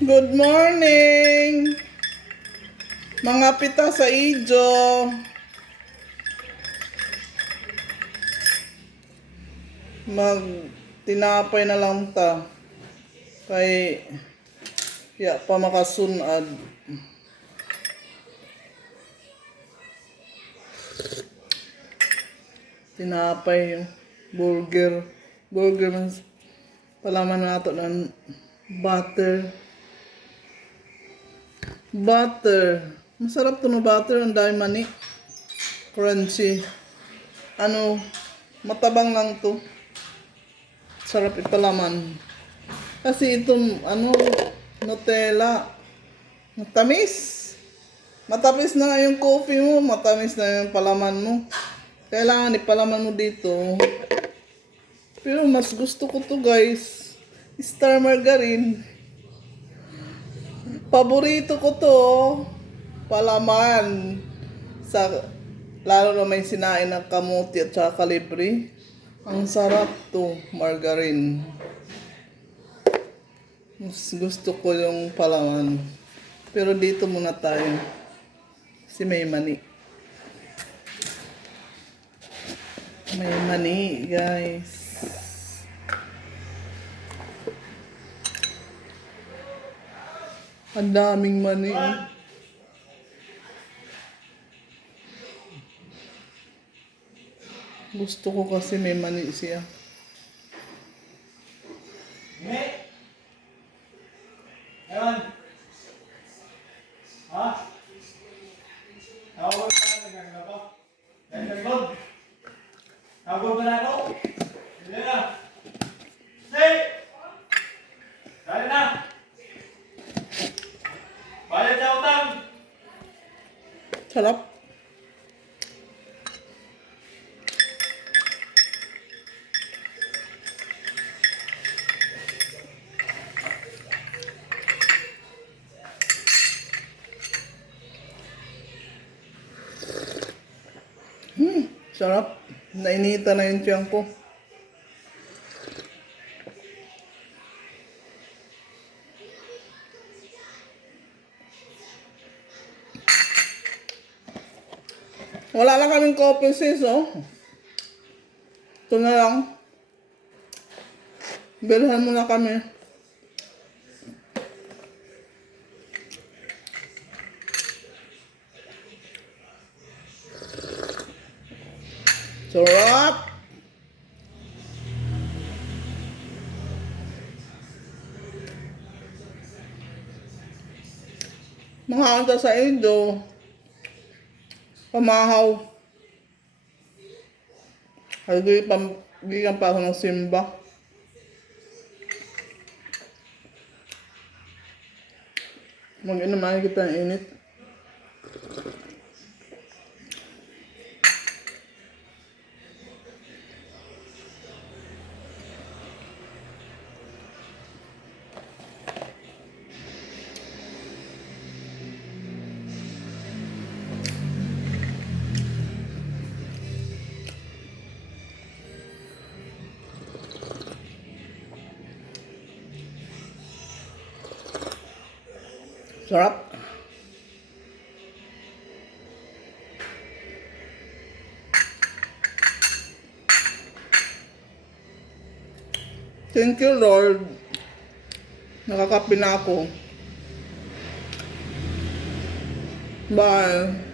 Good morning! Mga pita sa ijo. Tinapay na lang ta. Kay ya pa makasunad. Tinapay burger. Burger mas palaman nato ng butter. Butter. Masarap to no butter. Ang dahil mani. Crunchy. Matabang lang to. Sarap ipalaman. Kasi itong, Nutella. Matamis. Matamis na nga yung coffee mo. Matamis na yung palaman mo. Kailangan ipalaman mo dito. Pero mas gusto ko to guys. Star margarine. Paborito ko to. Palaman. Lalo na may sinain ng kamuti at saka kalibre. Ang sarap to, margarine. Mas gusto ko yung palaman. Pero dito muna tayo. Kasi may mani. May mani, guys. Ang daming mani. Gusto ko kasi may mani siya. Ewan. Ha? Tawag ka na nagkakala pa? Nagkakagod? Tawag ba na ako? Hindi na. Stay! Dali na! Bayad na utang! Sarap. Sarap. Nainita na yung tiyan ko. Wala lang kaming coffee sis, oh. Ito na lang. Bilhan mo na kami. Sarap! Mga anta sa Indo. Pamahaw. Hagiging pa ako ng simba. Mag-inaman kita ng init. Sarap. Thank you, Lord. Nakakapi na ako. Bye.